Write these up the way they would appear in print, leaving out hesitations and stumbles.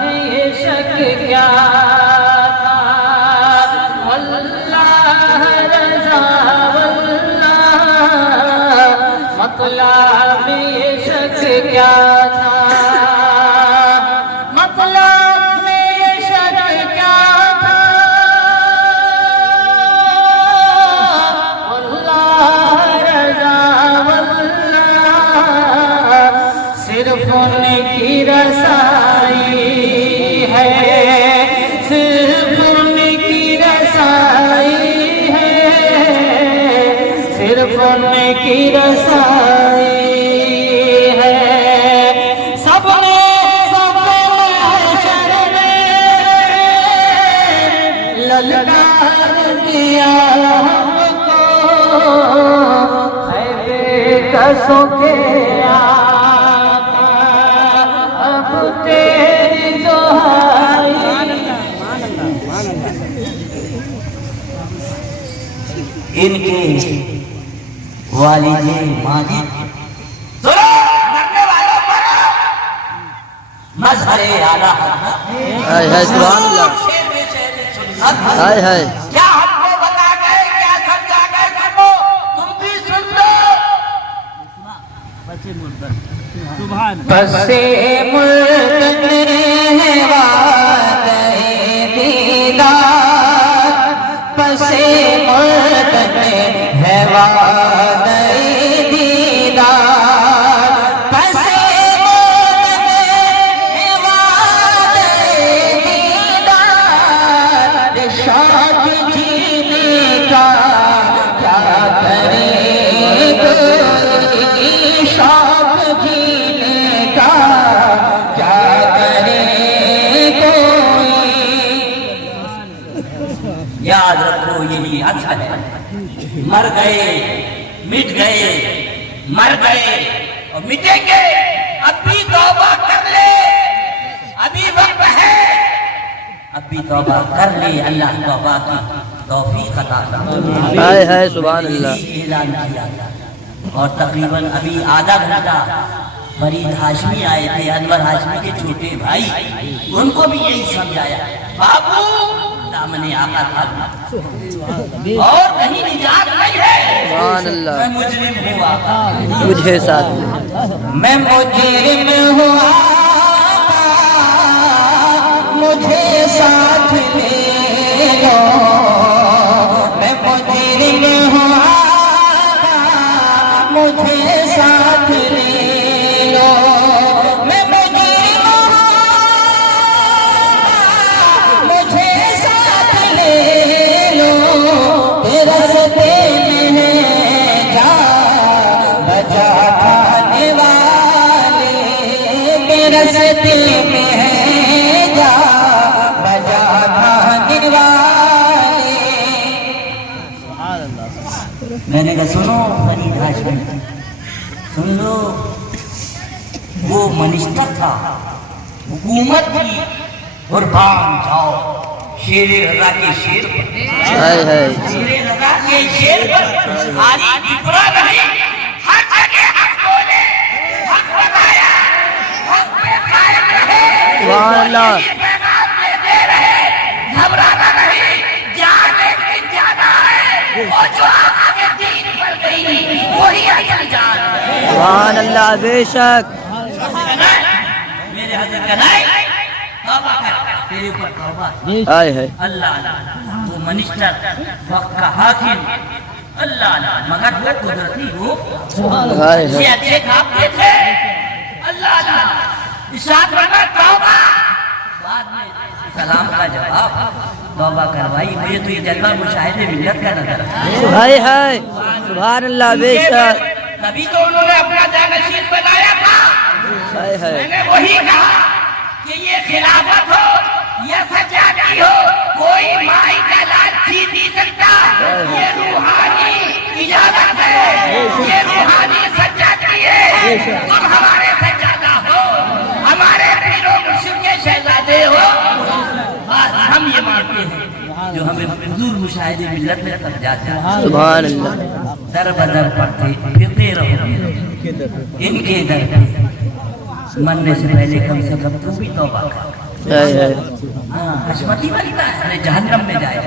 میں یہ شک کیا تھا، واللہ رضا واللہ مطلب میں یہ شک کیا تھا، مطلب میں یہ شک کیا تھا، واللہ رضا واللہ صرف ان کی رسائی ہے، صرف ان کی رسائی ہے، صرف ان کی رسائی ہے۔ سب نے محشر میں للکار دیا ہم کو، اے بے کسوں کے تیری دعائی۔ ان کے والد ماجد مظہر اعلیٰ سبحان اللہ، ہائے ہائے، کیا ہم کو بتا گئے، کیا سمجھا گئے، سنو تم بھی سن لو۔ پسے ملک میں وعدہ دیدار، پسے ملک میں ہے وعدہ دیدار، پسے ملک میں ہے وعدہ دیدار، شوق جینے کا کیا کریں کوئی، شوق جینے کا کیا کریں کوئی۔ یاد رکھو یہی اصل ہے، مر گئے مٹ گئے، مر گئے اور مٹیں گے، اب بھی توبہ کر لے، ابھی وقت ہے، اب بھی توبہ کر لے، اللہ توبہ کی توفیق عطا فرمائے۔ ہائے ہائے، سبحان اللہ۔ اعلان کیا اور تقریباً ابھی آدھا گھنٹہ فرید ہاشمی آئے تھے، انور ہاشمی کے چھوٹے بھائی، ان کو بھی یہی سمجھایا، بابو دامن آقا تھا اور کہیں نجات نہیں ہے، سبحان اللہ، میں مجرم ہوں آقا، مجھے ساتھ لے، میں مجرم ہوں آقا، مجھے ساتھ لے لو، میں مجرم ہوں آقا، مجھے ساتھ لے لو، میں مجرم ہوں آقا، مجھے ساتھ لے لو، تیرے راستے میں جا بجا کھانے والے، میرے راستے میں جا بجا کھانے والے۔ میں نے کہا سنو فرید ہاشمی، سن لو، وہ منسٹر تھا، حکومت کی قربان جاؤ شیر رضا کے شیر پر، ہائے ہائے، شیر رضا کے شیر پر آری ٹکرا رہی، ہر جگہ حق بولے، حق بتایا، حق پہ قائم رہے، سبحان اللہ، پیغام دیتے رہے، گھبرانا نہیں، جان لیکن جانا ہے، اور جو آقا کے دین پر گئی وہی اصل جان ہے۔ سبحان اللہ، بے شک، میرے حضرت کا نہیں، توبہ کر، تیرے اوپر توبہ، ہائے ہائے، اللہ وہ منسٹر وقت کا حاکم، اللہ مگر وہ قدرتی ہو، ہائے اسے ہائے، اچھے کھاپتے تھے، اللہ اشارت رکھا توبہ، بعد میں سلام کا جواب، توبہ کروائی، مجھے تو یہ جلوہ مشاہدے ملت کا نظر آیا۔ ہائے ہائے، سبحان اللہ، بے شک، تبھی تو انہوں نے اپنا جانشین بنایا تھا، ہائے میں ہائے، نے وہی کہا کہ یہ خلافت ہو یا سجادی ہو، کوئی مائی کا لال چھین نہیں سکتا، یہ روحانی اجازت ہے، یہ روحانی سجادی ہے، تم ہمارے سجادہ ہو، ہمارے پیر و مرشد کے شہزادے ہو، بس ہم یہ مانتے ہیں جو ہمیں حضور مشاہدے ملت میں تک جاتا ہے۔ سبحان اللہ، در بدر پڑھتے پھرتے رہو ان کے در پہ، مرنے سے پہلے کم سے کم تو بھی توبہ کر، حشمتی والی بات ہے، جہنم میں جائے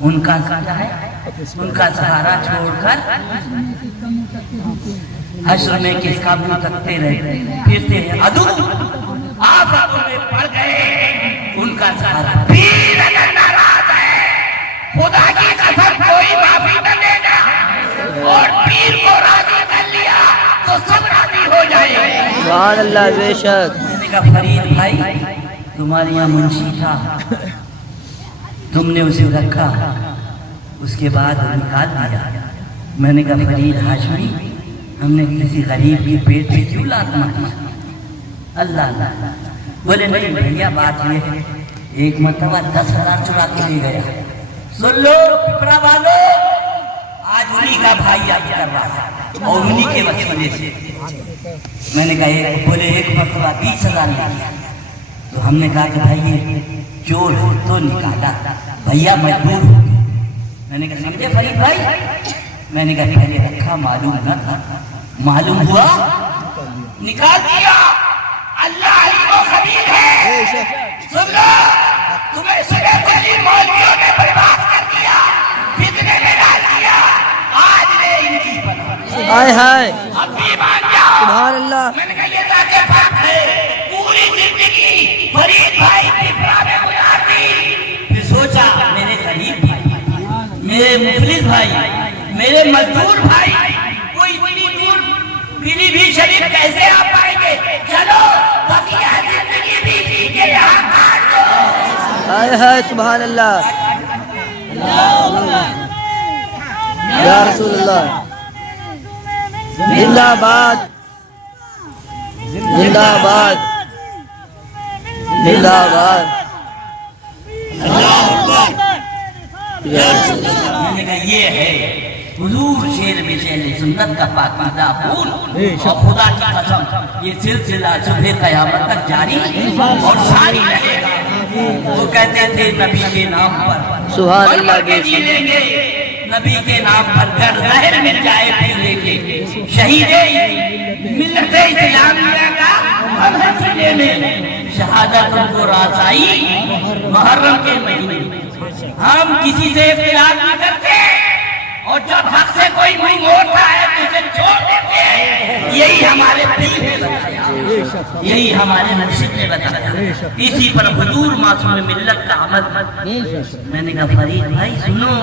ان کا سہارا ہے، ان کا سہارا چھوڑ کر حشر میں کس کا منہ تکتے رہتے پھرتے ہیں عدو آفاتوں میں پڑ گئے، ان کا سہارا پیر اگر ناراض ہے خدا کی قسم کوئی معافی نہ دینا، اور پیر کو راضی کر لیا تو سب راضی ہو جائے۔ سبحان اللہ بے شک۔ میں نے کہا فرید بھائی تمہاری یہاں منشی تھا، تم نے اسے رکھا، اس کے بعد نکال دیا۔ میں نے کہا فرید ہاشمی ہم نے کسی غریب کی پیٹ پہ کیوں لات ماری؟ اللہ اللہ بولے نہیں بھیا بات یہ ہے ایک مرتبہ 10,000 چرا کے لے گیا۔ سن لو پپرا والو، آج انہی کا بھائی یاد کر رہا ہے اور انہی کے وسیلے سے میں نے کہا بولے ایک مرتبہ 20,000 لیا، تو ہم نے کہا کہ بھائی چور ہو تو نکالا، بھیا مجبور ہو گئے۔ میں نے کہا سمجھے فرید بھائی؟ میں نے کہا پہلے رکھا معلوم نہ تھا، معلوم ہوا نکال دیا۔ اللہ علیم و خبیر ہے۔ سن لو تمہیں سنے پہلی مولویوں نے برباد کر دیا، فتنے میں ڈال دیا، آج لے ان کی پناہ۔ ہائے ہائے اب بھی مان جاؤ۔ سبحان اللہ۔ میں نے کہا یہ ذات پاک ہے، پوری زندگی فرید بھائی کی پراہ میں گزارتی، پھر سوچا میرے غریب بھائی، میرے مفلس بھائی، میرے مزدور بھائی کوئی اتنی دور پیلی بھی شریف کیسے آ پائیں گے؟ چلو بقیہ زندگی بھی جی کے یہاں کاٹ دو۔ ہائے ہائے سبحان اللہ یا رسول اللہ۔ زندہ باد زندہ باد زندہ باد۔ میں نے کہا یہ ہے حضور شیر میں شہر سنت کا پاکیزہ خون، اور خدا کی قسم یہ سلسلہ صبح قیامت تک جاری اور ساری رہے گا۔ وہ کہتے تھے نبی کے نام پر سبحان اللہ کے جی لیں گے، نبی کے نام پر گر زہر مل جائے پھر لے کے، شہید ملت اسلامیہ کا مذہب سنے میں شہادت ان کو راز آئی محرم کے مہینے۔ ہم کسی سے اختلاف نہیں کرتے، اور جب حق سے کوئی منہ موڑتا ہے تو اسے چھوڑ دیتے ہیں۔ یہی ہمارے پیر نے بتایا، یہی ہمارے مرشد نے بتایا، اسی پر حضور معصوم ملت کا عمل۔ میں نے کہا فرید بھائی سنو،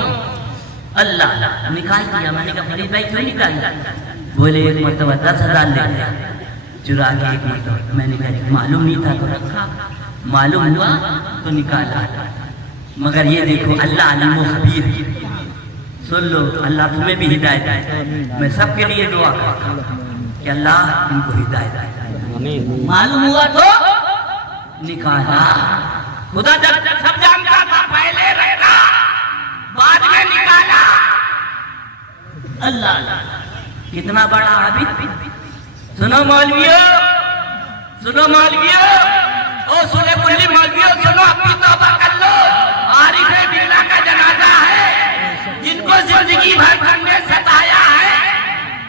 اللہ نکال دیا۔ میں نے کہا فرید بھائی کیوں نکال دیا؟ بولے ایک مرتبہ 10,000 لے گیا چرا کے ایک مرتبہ۔ میں نے کہا معلوم نہیں تھا تو رکھا، معلوم ہوا تو نکالا۔ مگر یہ دیکھو اللہ علیم و خبیر۔ سن لو اللہ تمہیں بھی ہدایت دے۔ میں سب کے لیے دعا کرتا ہوں کہ اللہ ان کو ہدایت دے۔ معلوم ہوا تو نکالا، خدا جب سب جانتا تھا پہلے رکھا بعد میں نکالا۔ اللہ کتنا بڑا عابد۔ سنو مولویوں، سنو مولویوں، او سنے کلی مولویوں سنو، اپنی توبہ کر لو۔ عارف باللہ کا جنازہ ہے جن کو زندگی بھر گھر نے ستایا ہے،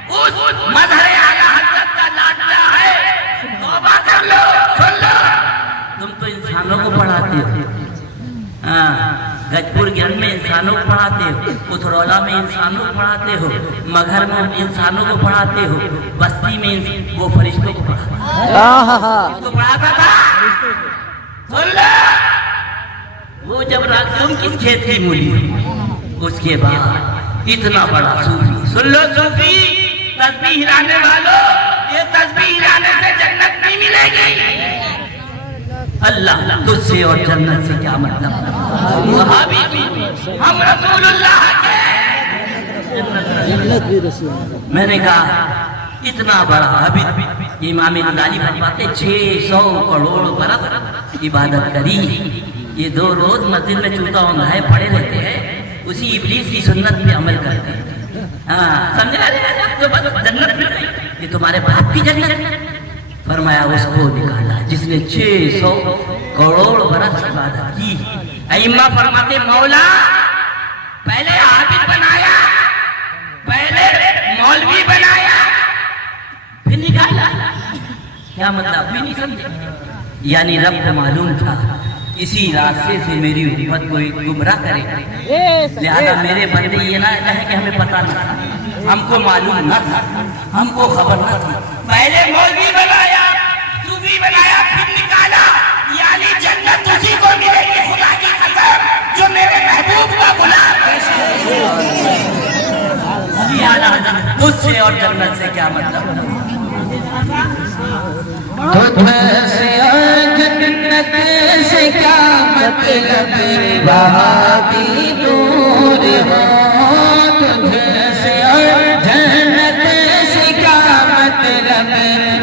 اس مظہر اعلیٰ حضرت کا لاڈلا ہے، توبہ کر لو۔ سن لو تم تو انسانوں کو پڑھاتے ہو، گجپور گیان میں انسانوں کو پڑھاتے ہو، اتھرولا میں انسانوں کو پڑھاتے ہو، مگھر میں انسانوں کو پڑھاتے ہو، بستی میں وہ فرشتوں کو پڑھاتے ہو۔ اس کو پڑھاتا تھا۔ سن لو وہ جب تم کس کھیت کی مولی، اس کے بعد اتنا بڑا صوفی۔ سن لو صوفی تسبیح ہلانے والوں، یہ تسبیح ہلانے سے جنت نہیں ملے گی۔ اللہ تجھ سے اور جنت سے کیا مطلب؟ صحابی ہم رسول اللہ کے۔ میں نے کہا اتنا بڑا عابد امام غزالی فرماتے 600 کروڑ برس عبادت کری، یہ 2 روز مسجد میں چوتا اونگھائے پڑے رہتے ہیں، اسی ابلیس کی سنت پہ عمل کرتے ہیں۔ سمجھا تو بس جنت مل گئی، یہ تمہارے باپ کی جنت۔ فرمایا اس کو نکالا جس نے 600 کروڑ برس عبادت کی۔ ائمہ فرماتے مولا پہلے عابد بنایا، پہلے مولوی بنایا، پھر نکالا۔ کیا مطلب بھی نہیں سمجھے؟ یعنی رب کو معلوم تھا اسی راستے سے میری امت کو ایک گمراہ کرے گا، لہذا میرے بندے یہ نہ کہے کہ ہمیں پتہ نہ تھا، ہم کو معلوم نہ تھا، ہم کو خبر نہ تھی۔ پہلے مولوی بنایا، صوفی بنایا، پھر نکالا، یعنی جنت اسی کو ملے گی خدا کی قسم جو میرے محبوب کا غلام ہے۔ اعلیٰ حضرت تجھ سے اور جنت سے کیا مطلب؟ تجھ سے اور جنت سے کیا مطلب، وہاں دور ہو۔ تجھ سے اور جنت سے کیا مطلب،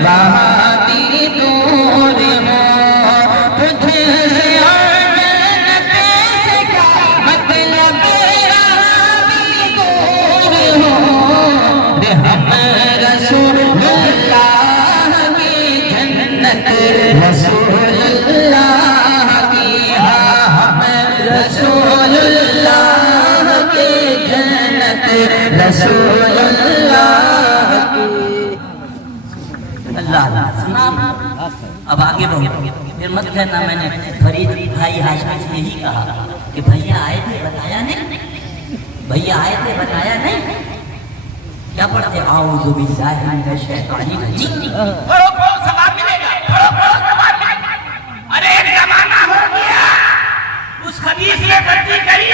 وہاں دور ہو۔ تجھ سے اور جنت سے کیا مطلب، وہاں دور ہو۔ ہم رسول اللہ کی جنت، رسول اللہ کی، ہم رسول اللہ کی جنت، رسول اللہ کی۔ اللہ سنا، اب آگے بڑھو، پھر مت کہنا میں نے فرید بھائی ہاشمی سے یہی کہا کہ بھیا آئے تھے بتایا نہیں، بھیا آئے تھے بتایا نہیں، کیا پڑھتے اعوذ باللہ من الشیطان الرجیم، پڑھو پڑھو ثواب ملے گا، پڑھو پڑھو ثواب ملے گا۔ ارے ایک زمانہ ہو گیا اس خبیث نے غلطی کری،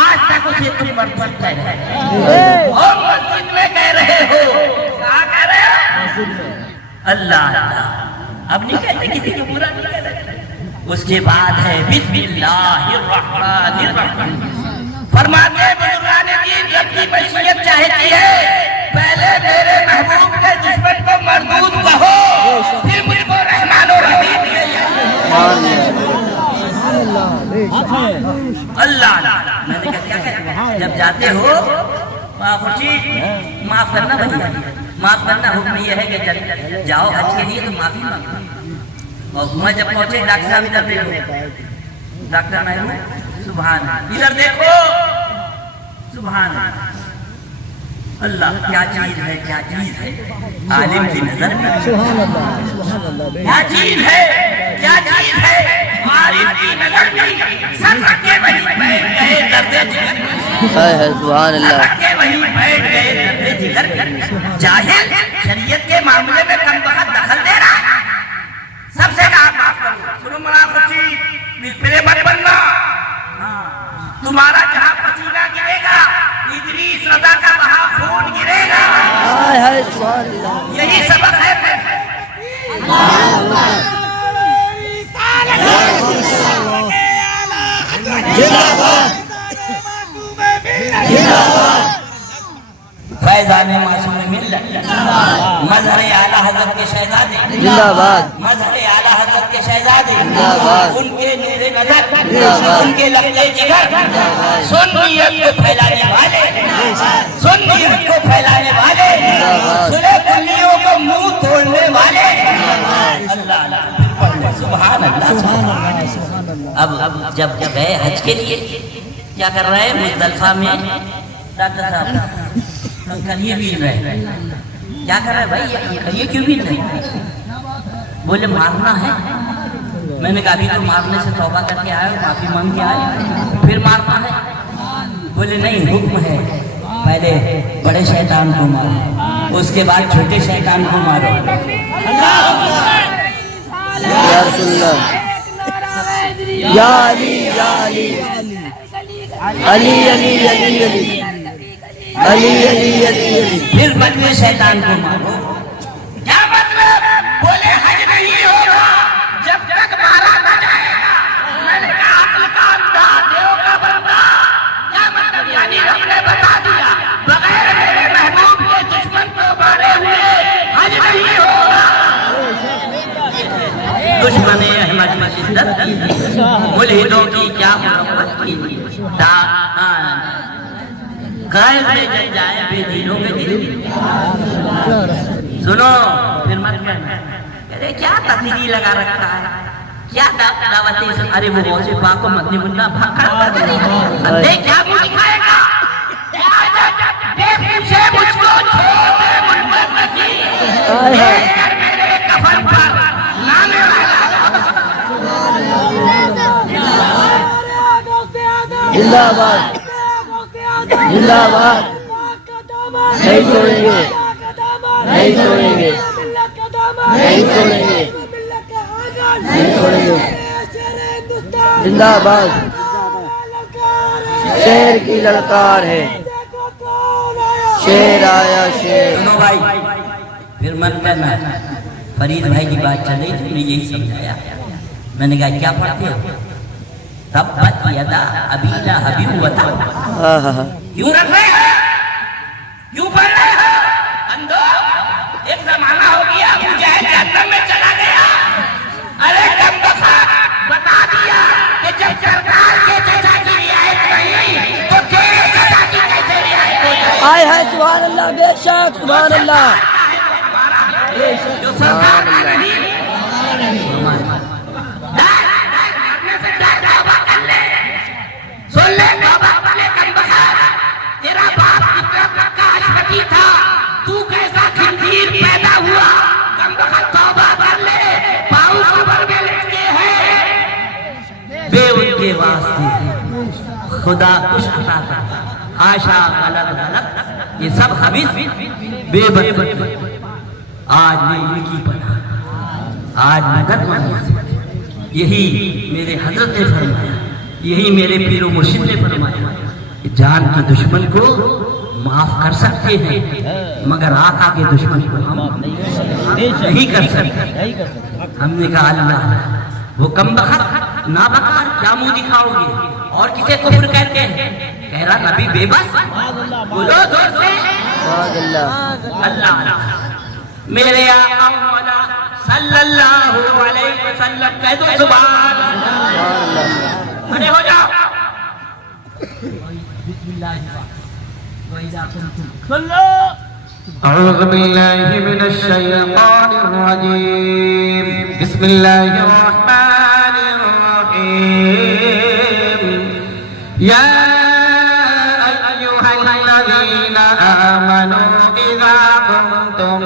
آج تک اسے تم مرتب کہہ رہے ہو، اور مسجد میں کہہ رہے ہو، کہاں کہہ رہے ہو؟ اللہ اللہ، اب نہیں کہتے کسی کو برا نہیں کہتے۔ اس کے بعد ہے بسم اللہ الرحمن الرحیم، فرماتے ہیں بزرگان دین جب کی مشیت چاہتی ہے پہلے میرے محبوب کے دشمن کو مردود کہو، پھر مجھ کو رحمان و رحیم اللہ اللہ۔ میں نے کہا کیا کہتے ہیں جب جاتے ہو خورشید معاف کرنا بھیا، معاف کرنا حکم یہ ہے کہ جاؤ حج کے لیے تو معافی مانگو۔ اور میں جب پہنچے ڈاکٹر صاحب ادھر دیکھو، ڈاکٹر محمود سبحان ادھر دیکھو، سبحان اللہ، کیا چیز ہے، کیا چیز ہے عالم کی نظر میں، کیا چیز ہے، کیا چیز ہے عالم کی نظر میں، سب رکھے وہی بیٹھ گئے درد جگر میں، سبحان اللہ، رکھے وہی بیٹھ گئے درد جگر میں۔ جاہل شریعت کے معاملے میں کم وقت دخل دے رہا ہے، سب سے کہا معاف کرو، سنو منافقین پھرے مت بننا، تمہارا جہاں پسینہ گرے گا ادریس رضا کا وہاں خون گرے گا، سبحان اللہ، یہی سبق ہے۔ فیضان معصوم ملت، مظہر اعلیٰ حضرت کے شہزادے، زندہ باد، مظہر اعلیٰ حضرت کے شہزادے، زندہ باد، ان کے نور نظر، زندہ باد، ان کے لفظ جگر، سنیت کو پھیلانے والے، سنیت کو پھیلانے والے، سلے کلیوں کو منہ توڑنے والے، اللہ اللہ، سبحان اللہ۔ اب جب گئے حج کے لیے کیا کر رہے ہیں مزدلفہ میں، ڈاکٹر صاحب کنکریے بین رہے، کیا کر رہے بھائی یہ کنکریے کیوں بین رہے؟ بولے مارنا ہے۔ میں نے کہا ابھی تو مارنے سے توبہ کر کے آئے، معافی مانگ کے آئے، پھر مارنا ہے؟ بولے نہیں، حکم ہے پہلے بڑے شیطان کو مارو، اس کے بعد چھوٹے شیطان کو مارو۔ یا رسول اللہ، یا علی، یا علی، علی علی علی علی علی علی علی علی، پھر بڑے شیطان کو مارو۔ کیا مطلب؟ بولے حج نہیں ہوگا جب تک مارا نہ جائے گا۔ میں نے کہا عقل کا اندھا، دیو کا بندہ، کیا مطلب؟ یعنی ہم نے بتا دیا بغیر میرے محبوب کے دشمن کو مارے ہوئے حج نہیں ہوگا۔ دشمن احمد کی شدت کی، ملحدوں کی کیا محبت کی، غیر میں جل جائے بے دینوں کے دل۔ سنو پھر مت کہنا ارے کیا تقریری لگا رکھتا ہے، کیا دعوتیں، ارے وہ غوث پاک کو مدنی منا پھاکڑ دے، کیا کچھ دکھائے گا؟ بے پوچھے مجھ کو چھوڑ دے منبر نہیں، میرے کفن پر نامے والا زندہ باد زندہ باد نہیں چھوڑیں گے نہیں چھوڑیں گے نہیں چھوڑیں گے نہیں چھوڑیں گے زندہ باد شیر کی للکار ہے شیر آیا شیر سنو بھائی پھر مت کرنا فرید بھائی کی بات چل رہی تھی میں یہی سمجھایا میں نے کہا کیا پڑھتے ہو تبت یدا ابی لہب وتب کیوں رکھ رہے ہیں کیوں پڑھ رہے ہیں اندو ایک زمانہ ہو گیا ابو جہل جہنم میں چلا گیا ارے کم بخا بتا دیا کہ جب سرکار کے چچا کی رعایت نہیں تو تیرے چچا کی کیسے رعایت ہو جائے آئے ہے سبحان اللہ بے شک سبحان اللہ جو سرکار نہیں سن لے توبہ والے کم بخار تیرا باپ کتنا پکا حشمتی تھا تو کیسا خنزیر پیدا ہوا کم بخار توبہ کر لے پاؤں قبر میں لٹکے ہیں بے ان کے واسطے خدا کچھ عطا کرتا حاشا غلط غلط یہ سب خبیث بے بد آج میں ان کی پناہ آج مدد مانگا یہی میرے حضرت نے فرمایا یہی میرے پیر و مرشد نے فرمایا کہ جان کے دشمن کو معاف کر سکتے ہیں مگر آقا کے دشمن کو ہم نہیں کر سکتے ہم نے کہا اللہ وہ کم بخت نابکار کیا منہ دکھاؤ گے اور کسے کفر کہتے ہیں کہہ رہا نبی بے بس بولو زور سے اللہ میرے آقا مولا صلی اللہ علیہ وسلم کہہ دو سبحان اللہ کھڑے ہو جاؤ أعوذ بالله من الشيطان الرجيم بسم الله الرحمن الرحيم يا أيها الذين آمنوا إذا قمتم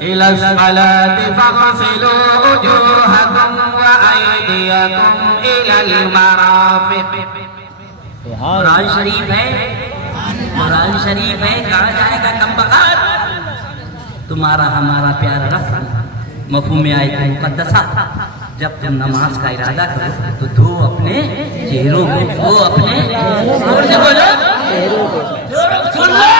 إلى الصلاة فاغسلوا وجوهكم وأيديكم إلى المرافق قرآن شریف ہے قرآن شریف ہے کہاں جائے گا کم بخار تمہارا ہمارا پیارا رفع مفہوم آیت مقدسہ جب تم نماز کا ارادہ کرو تو دھو اپنے چہروں کو دھو اپنے زور سے بولو سن لو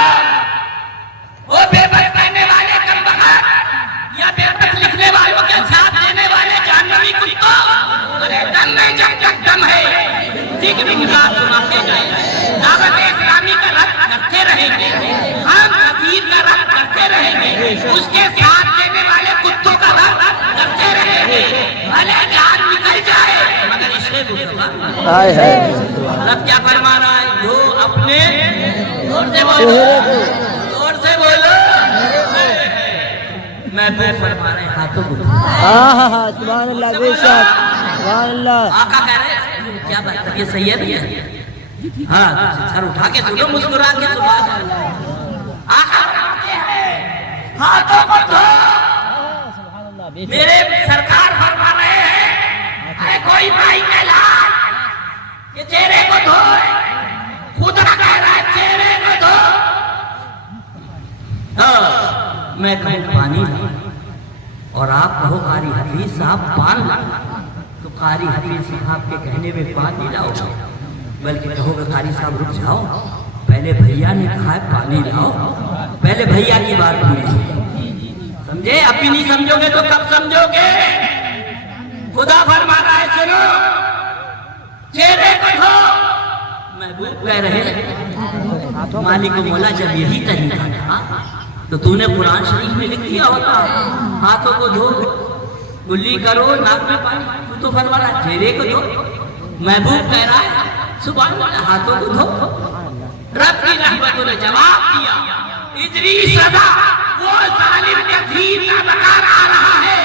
وہ بے بس کہنے والے کم بخار یا بے بس لکھنے والوں کے ساتھ دینے والے جہنمی کتوں ارے دم نہیں جب تک دم ہے ذکر اللہ سناتے جائیں دعوت اسلامی کا رد کرتے رہیں گے ہم حدیث کا رد کرتے رہیں گے اس کے ساتھ دینے والے کتوں کا رد کرتے رہیں گے بھلے جان نکل جائے مگر اس سے مصطفیٰ رب کیا فرما رہا ہے جو اپنے زور سے بولو زور سے بولو محبوب فرما رہے ہیں ہاتھوں کو سبحان اللہ بے شک سبحان اللہ آقا کہہ رہے ہیں کیا بات ہے یہ صحیح ہے بھیا ہاں سر اٹھا کے سنو مسکرا کے سبحان اللہ آقا کہتے ہیں ہاتھوں کو دھو میرے سرکار فرما رہے ہیں اے کوئی بھائی کا لال یہ چہرے کو دھوئے خدا کہہ رہا ہے چہرے کو دھو میں کہوں پانی اور آپ کہو قاری حفیظ صاحب پان تو قاری حفیظ صاحب کے کہنے میں پان نہیں لاؤ بلکہ کہو کہ قاری صاحب رک جاؤ پہلے بھیا نے کہا ہے پانی لاؤ پہلے بھیا کی بات ہوئی سمجھے اب بھی نہیں سمجھو گے تو کب سمجھو گے خدا فرما رہا ہے سنو چہرے کو دھو محبوب کہہ رہے مالک و مولا جب یہی طریقہ تھا تو تو نے قرآن شریف میں لکھ دیا ہوتا ہاتھوں کو دھو گلی کرو ناک میں پانی تو فرما رہا چہرے کو دھو محبوب کہہ رہا ہے سبحان اللہ ہاتھوں کو دھو رب کی رحمتوں نے جواب دیا ادریس رضا وہ ظالم کثیر کا بکار آ رہا ہے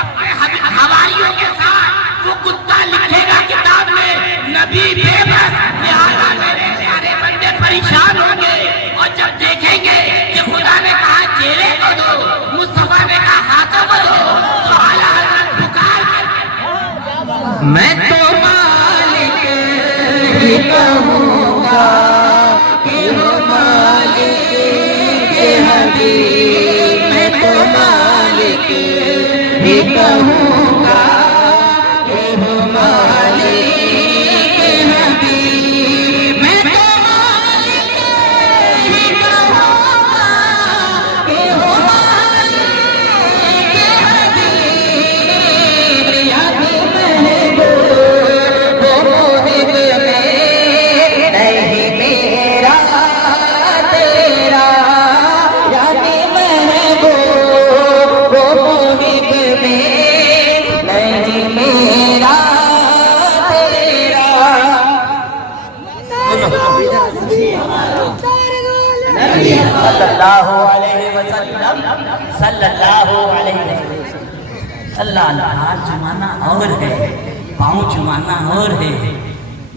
اپنے حواریوں کے ساتھ وہ کتا لکھے گا کتاب میں نبی بے بس لہذا میرے پیارے بندے پریشان ہوں گے اور جب دیکھیں گے کہ خدا نے کہا چہرے کو دو مصطفیٰ نے کہا ہاتھوں کو دو تو اعلیٰ حضرت پکار کر میں تو کہوں گا کہ ہو مالک کے حبیب، میں تو مالک ہی کہوں گا کہ ہو مالک کے حبیب، میں تو مالک ہی کہوں گا کہ ہو مالک کے حبیب، یاد محبوب وہ محب میں نہیں میرا تیرا، یاد محبوب وہ محب میں نہیں میرا تیرا۔ صلی اللہ علیہ وسلم۔ اللہ اللہ، ہاتھ جمانا اور ہے، پاؤں جمانا اور ہے،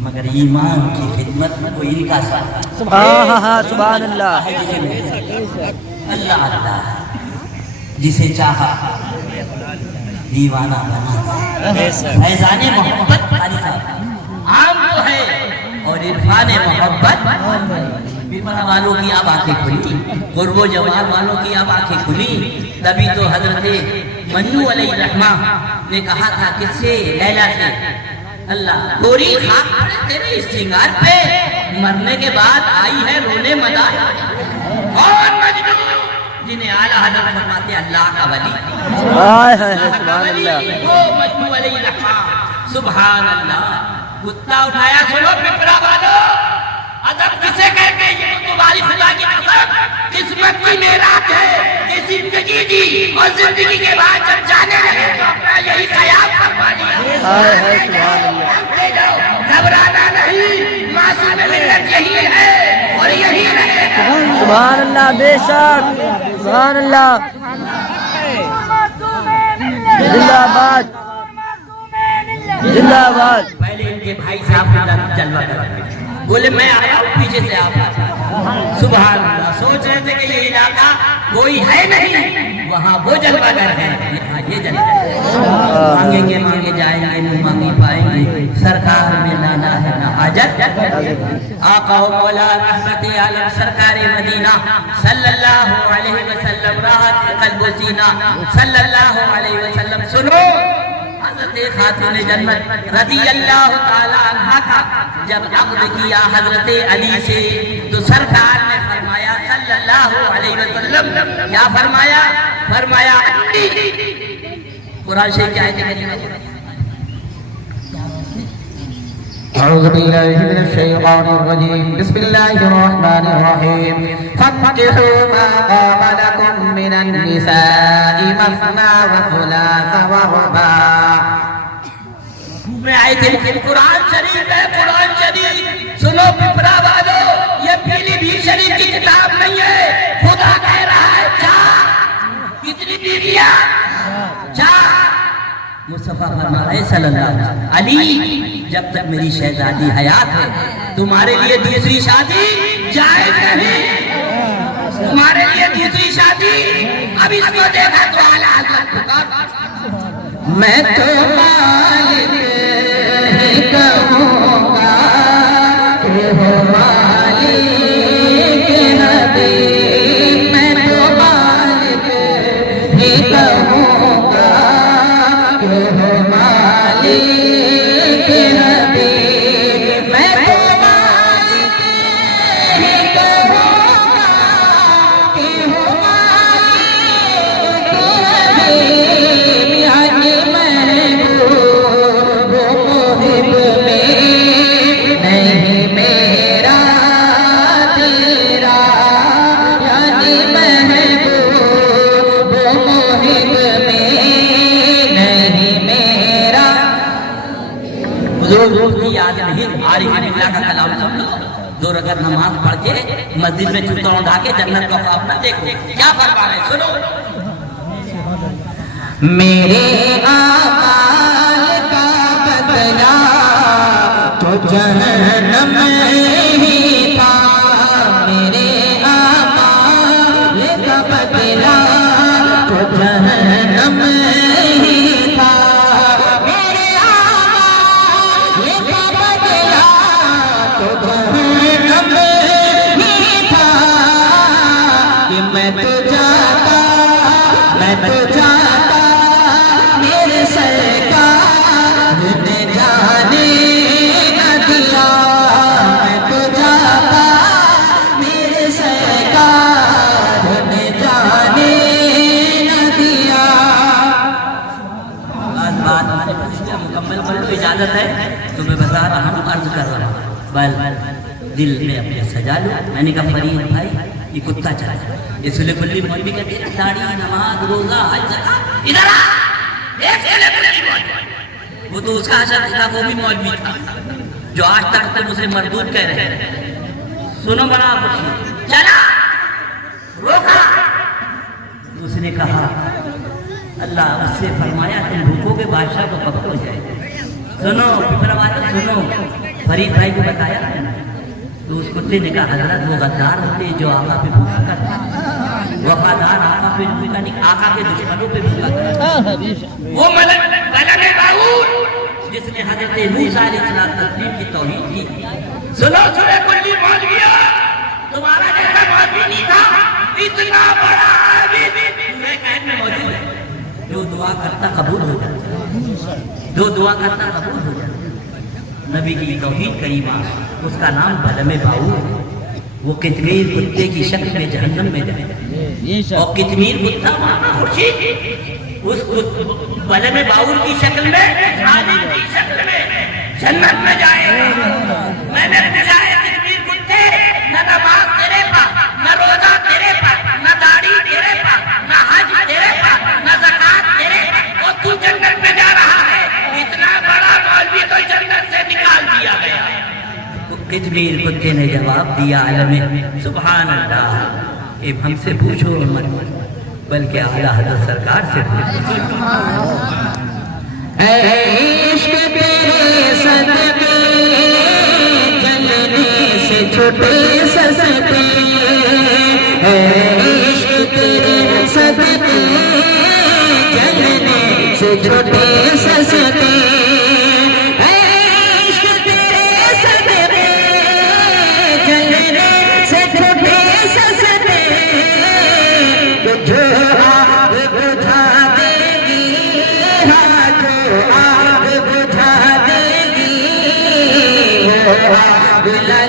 مگر ایمان کی خدمت میں کوئی ان کا ساتھ سبحان اللہ۔ اللہ اللہ، جسے چاہا دیوانہ بنا، فیضان محبت علی صاحب عام تو ہے، اور عرفان محبت بپرا والوں کی اب آنکھیں کھلی، قرب و جمال والوں کی اب آنکھیں کھلی۔ تبھی تو حضرت منو علیہ الرحمہ نے کہا تھا کس سے؟ لیلا سے، اللہ گوری خاک پڑے تیرے اس سنگار پہ، مرنے کے بعد آئی ہے رونے مدار، اور مجنو جنہیں اعلیٰ حضرت فرماتے اللہ کا ولی، سبحان اللہ۔ وہ مجنو علیہ الرحمہ، سبحان اللہ۔ کتا اٹھایا، سنو پپرا والو، ادب کسے کہتے ہیں؟ یہ تمہاری خدا کی قسم قسمت کی میراث ہے کہ زندگی دی، اور زندگی کے بعد جب جانے لگے تو اپنا یہی خیال فرما لیا۔ سبحان اللہ۔ گھبرانا نہیں، معصوم ملت یہی ہے اور یہی رہے گا۔ سبحان اللہ، بے شک، سبحان اللہ۔ زندہ آباد، زندہ آباد۔ پہلے ان کے بھائی صاحب کے در جلوہ کر بولے میں آیا ہوں پیچھے سے آپ، سبحان اللہ۔ سوچ رہے تھے کہ یہ علاقہ کوئی ہے نہیں، وہاں وہ جلوہ گر ہے، یہاں یہ جلوہ گر۔ مانگیں گے مانگے جائیں گے، نہیں مانگی پائیں گے، سرکار میں لانا ہے نہ حاجت۔ آقا و مولا رحمت عالم سرکار مدینہ صلی اللہ علیہ وسلم، راحت قلب و سینہ صلی اللہ علیہ وسلم۔ سنو حضرت خاتون جنت رضی اللہ تعالی عنہ کا جب عقد کیا حضرت علی سے، تو سرکار نے فرمایا صلی اللہ علیہ وسلم، کیا فرمایا؟ فرمایا قرآن شریف کیا ہے؟ أعوذ بالله من الشيطان الرجيم، بسم الله الرحمن الرحيم، فانكحوا ما طاب لكم من النساء مثنى وثلاث ورباع۔ میں آئے تھے قرآن شریف ہے، قرآن شریف سنو پپرا والو، یہ پیلی بھی شریف کی کتاب نہیں ہے، خدا کہہ رہا ہے چاہ کتنی بیویاں؟ چاہ۔ مصطفیٰ فرما رہے صلی اللہ علیہ وسلم، علی جب تک میری شہزادی حیات ہے تمہارے لیے دوسری شادی جائز نہیں، تمہارے لیے دوسری شادی۔ اب اس کو دیکھا تو اعلیٰ حضرت میں تو مالک ہی کہوں گا کہ ہو مالک حبیب، میں تو مالک ہی کہوں گا کہ ہو مالک حبیب، میں تو مالک ہی کہوں گا کہ ہو مالک حبیب، یعنی محبوب وہ محب میں نہیں میرا تیرا، یعنی محبوب وہ محب میں نہیں میرا۔ حضور کی یاد نہیں، عارف باللہ کا کلام سن لو، دو رکعت نماز پڑھ کے مسجد میں جوتا اٹھا کے جنت کا خواب نہ دیکھو، کیا فرما رہے سنو۔ میرے اعمال کا بدلہ تو جہنم ہی تھا، میرے اعمال کا بدلہ تو جہنم ہی تھا، میرے اعمال کا بدلہ میں تو جاتا میرے سرکار نے جانے نہ دیا میں تو جاتا میرے سرکار نے جانے نہ دیا بات مکمل کرنے کی اجازت ہے تو میں بتا رہا ہوں عرض کر رہا ہوں بل دل میں اپنے سجا لو میں نے کہا فرید بھائی یہ کتا چلا یہ سلے کلی مولوی کا تیرا داڑھی نماز روزہ حج زکات ادھر آ ایک سلے کلی مولوی وہ تو اس کا حشر تھا وہ بھی مولوی تھا جو آج تک تم اسے مردود کہہ رہے ہیں سنو بڑا خوشی چلا روکا اس نے کہا اللہ اس سے فرمایا تم بھوکو کے بادشاہ کو قبر ہو جائے سنو پپرا والے سنو فرید بھائی کو بتایا تو اس کتے نے کہا حضرت وہ غدار ہوتے جو آقا پہ بھوکا کرتا وفادار آقا پہ بھوکا نہیں آقا کے دشمنوں پہ بھوکا کرتا وہ ملک باؤر جس نے حضرت موسیٰ علیہ السلام کی توحید کی سنو سنو کلی مولویہ تمہارا جیسا مولوی نہیں تھا اتنا بڑا عابد میں کہنے میں موجود ہے جو دعا کرتا قبول ہو جاتا جو دعا کرتا قبول ہو جاتا نبی کی توحید کریمہ اس کا نام بلم باؤر وہ کتمیر کتے کی شکل میں جہنم میں جائے اور کتمیر کتا مانا خورشید اس بلم باؤر کی شکل میں عالم کی شکل میں جنت میں جائے میں نے بجائے کتمیر کتے نہ نماز تیرے پاس نہ روزہ تیرے پاس نہ داڑھی تیرے پاس نہ حج تیرے پاس نہ زکات تیرے پاس اور تو جنت میں جا رہا ہے اتنا بڑا مولوی تو جنت سے نکال دیا گیا تو کتمیر کتے نے جواب دیا عالم سبحان اللہ اب ہم سے پوچھو مت بلکہ اعلیٰ حضرت سرکار سے پوچھو اے عشق تیرے صدقے جلنے سے چھوٹے سستے اے عشق تیرے صدقے جلنے سے چھوٹے سستے بلا